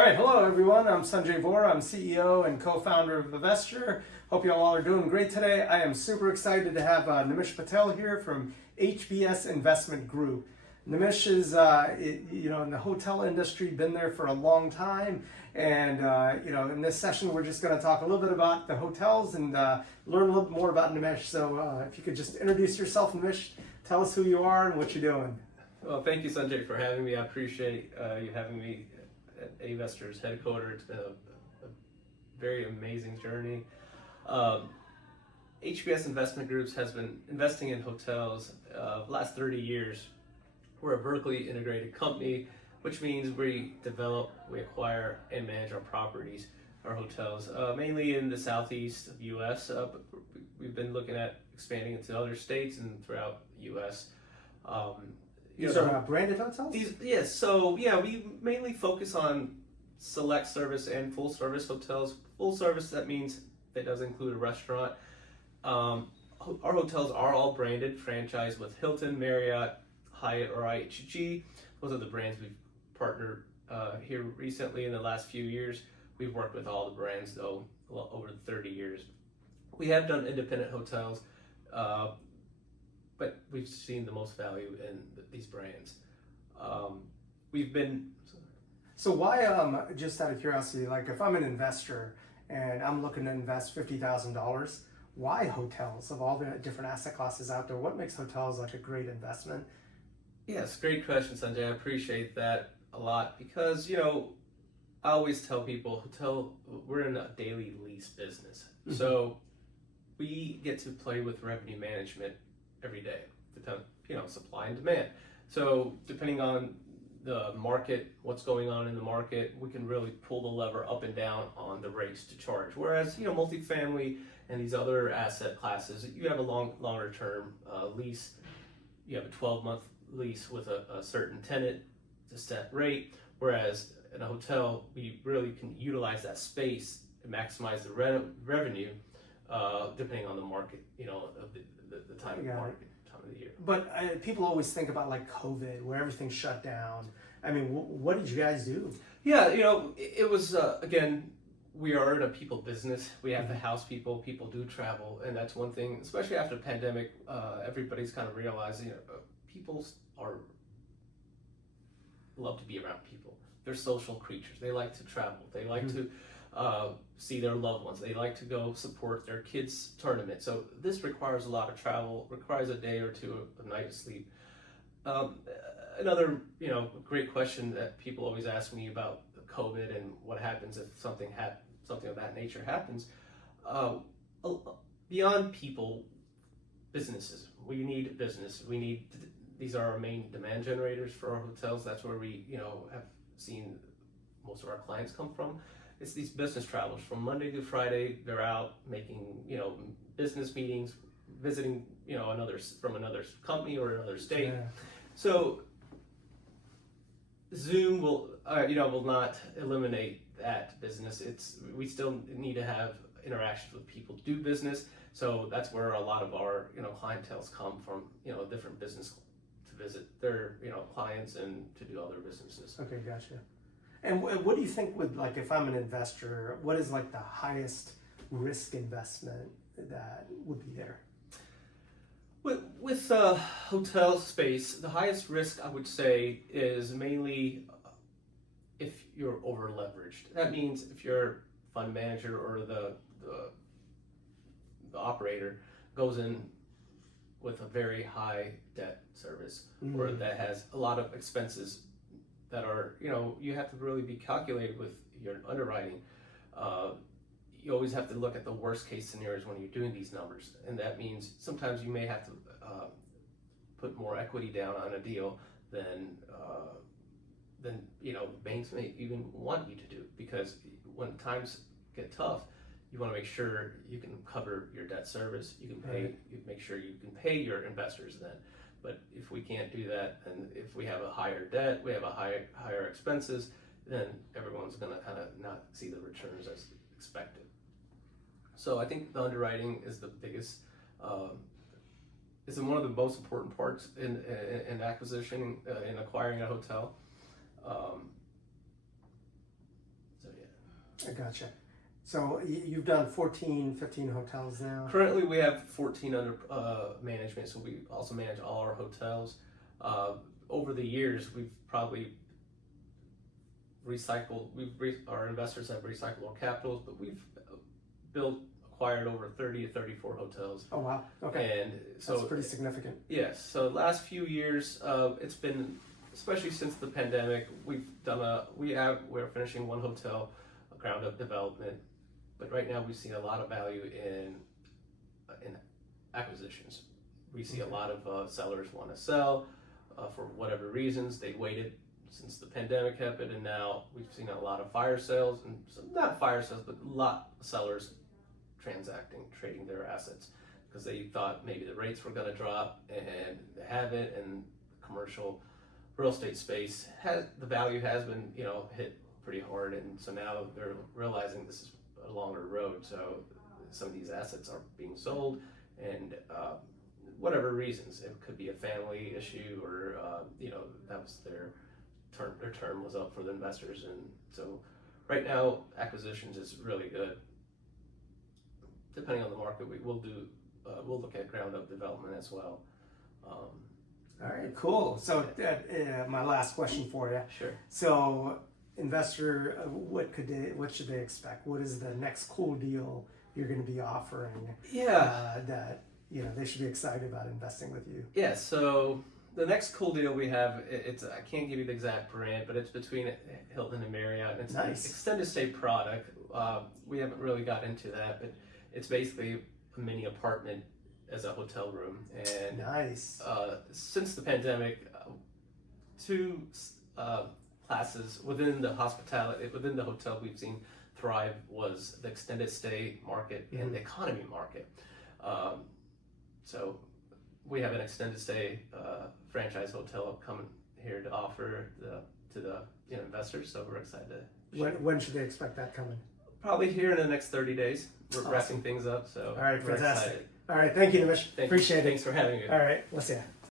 All right, hello everyone. I'm Sanjay Vora. I'm CEO and co-founder of Investor. Hope you all are doing great today. I am super excited to have Nimesh Patel here from HBS Investment Group. Nimesh is, in the hotel industry, been there for a long time, and in this session we're just going to talk a little bit about the hotels and learn a little bit more about Nimesh. So if you could just introduce yourself, Nimesh, tell us who you are and what you're doing. Well, thank you, Sanjay, for having me. I appreciate you having me at Investor's headquarters. It's been a very amazing journey. HBS Investment Groups has been investing in hotels the last 30 years. We're a vertically integrated company, which means we develop, we acquire, and manage our properties, our hotels, mainly in the southeast of the U.S. But we've been looking at expanding into other states and throughout the U.S. These are branded hotels? Yes, so we mainly focus on select service and full service hotels. Full service, that means it does include a restaurant. Our hotels are all branded, franchised with Hilton, Marriott, Hyatt, or IHG. Those are the brands we've partnered here recently in the last few years. We've worked with all the brands though over 30 years. We have done independent hotels, but we've seen the most value in these brands. So why, just out of curiosity, like if I'm an investor and I'm looking to invest $50,000, why hotels of all the different asset classes out there? What makes hotels like a great investment? Yes, great question, Sanjay. I appreciate that a lot because, I always tell people, we're in a daily lease business. Mm-hmm. So we get to play with revenue management every day, supply and demand. So depending on the market, what's going on in the market, we can really pull the lever up and down on the rates to charge. Whereas, multifamily and these other asset classes, you have a longer term lease. You have a 12-month lease with a certain tenant, a set rate. Whereas in a hotel, we really can utilize that space and maximize the revenue depending on the market, of the time of the market. Time of the year. But people always think about like COVID, where everything shut down. I mean, what did you guys do? Yeah, it was, again, we are in a people business. We have to house people. People do travel. And that's one thing, especially after the pandemic, everybody's kind of realizing people love to be around people. They're social creatures. They like to travel. They like to see their loved ones. They like to go support their kids' tournament. So this requires a lot of travel, requires a day or two a night of sleep. Another, great question that people always ask me about COVID and what happens if something of that nature happens. Beyond people, businesses. We need business. These are our main demand generators for our hotels. That's where we, have seen most of our clients come from. It's these business travelers from Monday to Friday. They're out making, business meetings, visiting, from another company or another state. Yeah. So Zoom will not eliminate that business. We still need to have interactions with people to do business. So that's where a lot of our, clientels come from, different business to visit their, clients and to do other businesses. Okay, gotcha. And what do you think would, like, if I'm an investor, what is like the highest risk investment that would be there? With hotel space, the highest risk I would say is mainly if you're over leveraged. That means if your fund manager or the operator goes in with a very high debt service, or that has a lot of expenses that are, you have to really be calculated with your underwriting. You always have to look at the worst case scenarios when you're doing these numbers. And that means sometimes you may have to put more equity down on a deal than banks may even want you to do. Because when times get tough, you want to make sure you can cover your debt service. You make sure you can pay your investors then. But if we can't do that, and if we have a higher debt, we have a higher expenses, then everyone's going to kind of not see the returns as expected. So I think the underwriting is the biggest, is one of the most important parts in acquisition, in acquiring a hotel. I gotcha. So you've done 14, 15 hotels now? Currently, we have 14 under management, so we also manage all our hotels. Over the years, we've probably recycled, our investors have recycled our capitals, but we've acquired over 30 to 34 hotels. Oh, wow. Okay. And so that's pretty significant. Yes. So last few years, it's been, especially since the pandemic, we're finishing one hotel, a ground up development. But right now, we've seen a lot of value in acquisitions. We see a lot of sellers want to sell for whatever reasons. They waited since the pandemic happened, and now we've seen a lot of fire sales, and not fire sales, but a lot of sellers trading their assets because they thought maybe the rates were going to drop, and they haven't. And the commercial real estate space the value has been hit pretty hard, and so now they're realizing this is a longer road, so some of these assets are being sold, and whatever reasons, it could be a family issue, or that was their term was up for the investors, and so right now acquisitions is really good. Depending on the market, we'll look at ground up development as well. All right, cool. So my last question for you. Sure. So investor, what should they expect? What is the next cool deal you're going to be offering? That they should be excited about investing with you. Yeah. So the next cool deal we have, I can't give you the exact brand, but it's between Hilton and Marriott, and it's an extended stay product. We haven't really got into that, but it's basically a mini apartment as a hotel room. And nice. Since the pandemic, two classes within the hotel we've seen thrive was the extended stay market and the economy market. So we have an extended stay franchise hotel coming here to offer to the investors. So we're excited. When should they expect that coming? Probably here in the next 30 days. We're wrapping things up. So all right, we're fantastic. excited. All right, thank you, Nimesh. Appreciate it. Thanks for having me. All right, we'll see ya.